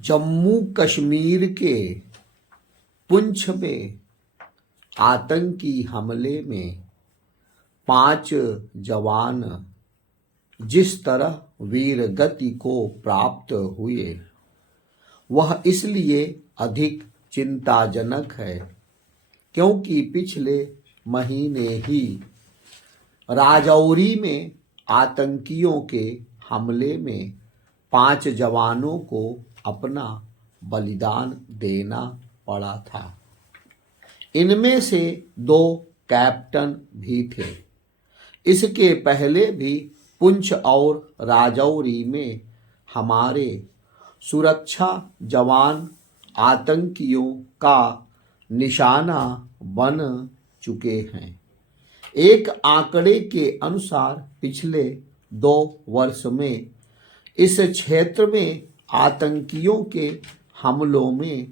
जम्मू कश्मीर के पुंछ में आतंकी हमले में 5 जवान जिस तरह वीर गति को प्राप्त हुए वह इसलिए अधिक चिंताजनक है क्योंकि पिछले महीने ही राजौरी में आतंकियों के हमले में 5 जवानों को अपना बलिदान देना पड़ा था। इनमें से 2 कैप्टन भी थे। इसके पहले भी पुंछ और राजौरी में हमारे सुरक्षा जवान आतंकियों का निशाना बन चुके हैं। एक आंकड़े के अनुसार पिछले 2 वर्ष में इस क्षेत्र में आतंकियों के हमलों में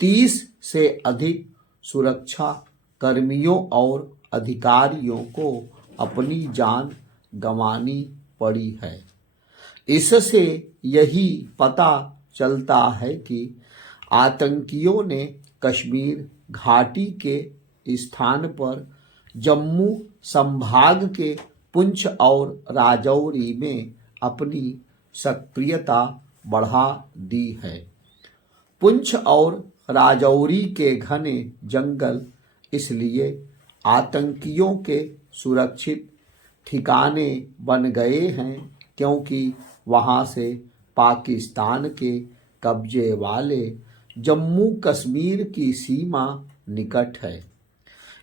30 से अधिक सुरक्षा कर्मियों और अधिकारियों को अपनी जान गंवानी पड़ी है। इससे यही पता चलता है कि आतंकियों ने कश्मीर घाटी के स्थान पर जम्मू संभाग के पुंछ और राजौरी में अपनी सक्रियता बढ़ा दी है। पुंछ और राजौरी के घने जंगल इसलिए आतंकियों के सुरक्षित ठिकाने बन गए हैं क्योंकि वहां से पाकिस्तान के कब्जे वाले जम्मू कश्मीर की सीमा निकट है।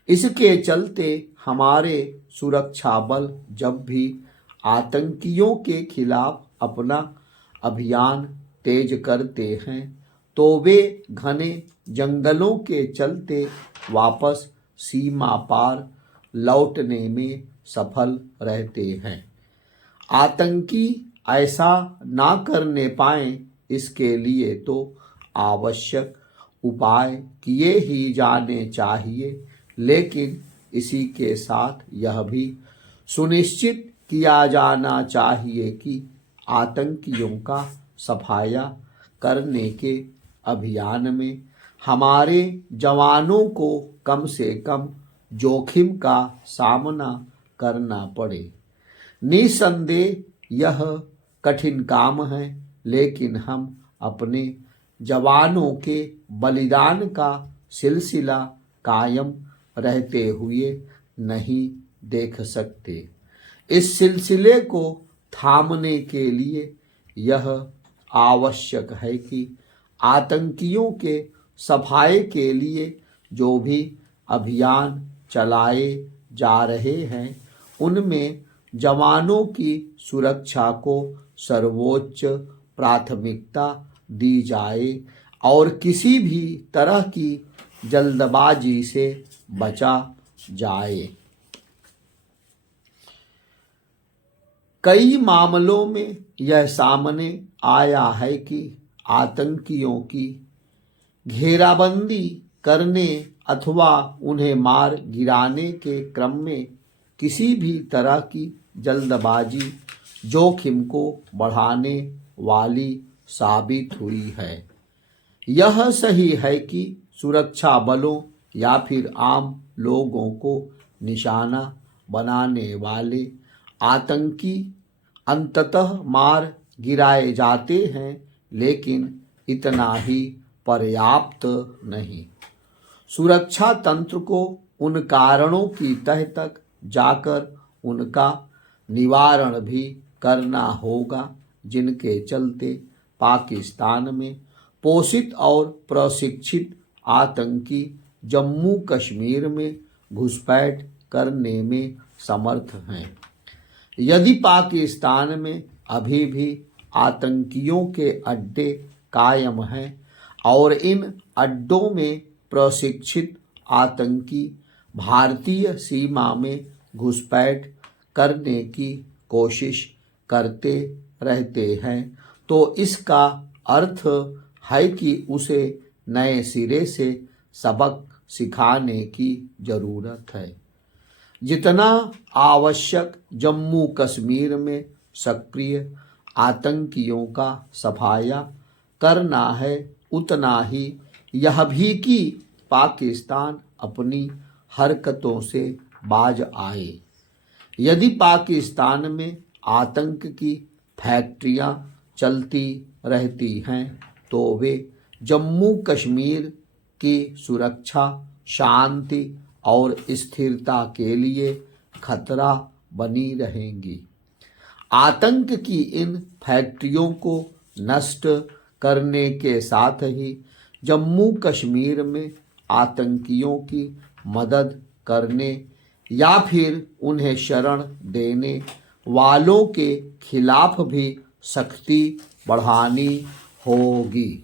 इसके चलते हमारे सुरक्षा बल जब भी आतंकियों के खिलाफ अपना अभियान तेज करते हैं तो वे घने जंगलों के चलते वापस सीमा पार लौटने में सफल रहते हैं। आतंकी ऐसा ना करने पाए इसके लिए तो आवश्यक उपाय किए ही जाने चाहिए, लेकिन इसी के साथ यह भी सुनिश्चित किया जाना चाहिए कि आतंकियों का सफाया करने के अभियान में हमारे जवानों को कम से कम जोखिम का सामना करना पड़े। निसंदेह यह कठिन काम है, लेकिन हम अपने जवानों के बलिदान का सिलसिला कायम रहते हुए नहीं देख सकते। इस सिलसिले को थामने के लिए यह आवश्यक है कि आतंकियों के सफाये के लिए जो भी अभियान चलाए जा रहे हैं उनमें जवानों की सुरक्षा को सर्वोच्च प्राथमिकता दी जाए और किसी भी तरह की जल्दबाजी से बचा जाए। कई मामलों में यह सामने आया है कि आतंकियों की घेराबंदी करने अथवा उन्हें मार गिराने के क्रम में किसी भी तरह की जल्दबाजी जोखिम को बढ़ाने वाली साबित हुई है। यह सही है कि सुरक्षा बलों या फिर आम लोगों को निशाना बनाने वाले आतंकी अंततः मार गिराए जाते हैं, लेकिन इतना ही पर्याप्त नहीं। सुरक्षा तंत्र को उन कारणों की तह तक जाकर उनका निवारण भी करना होगा जिनके चलते पाकिस्तान में पोषित और प्रशिक्षित आतंकी जम्मू कश्मीर में घुसपैठ करने में समर्थ हैं। यदि पाकिस्तान में अभी भी आतंकियों के अड्डे कायम हैं और इन अड्डों में प्रशिक्षित आतंकी भारतीय सीमा में घुसपैठ करने की कोशिश करते रहते हैं तो इसका अर्थ है कि उसे नए सिरे से सबक सिखाने की जरूरत है। जितना आवश्यक जम्मू कश्मीर में सक्रिय आतंकियों का सफाया करना है उतना ही यह भी कि पाकिस्तान अपनी हरकतों से बाज आए। यदि पाकिस्तान में आतंक की फैक्ट्रियां चलती रहती हैं तो वे जम्मू कश्मीर की सुरक्षा, शांति और स्थिरता के लिए खतरा बनी रहेंगी। आतंक की इन फैक्ट्रियों को नष्ट करने के साथ ही जम्मू कश्मीर में आतंकियों की मदद करने या फिर उन्हें शरण देने वालों के खिलाफ भी सख्ती बढ़ानी होगी।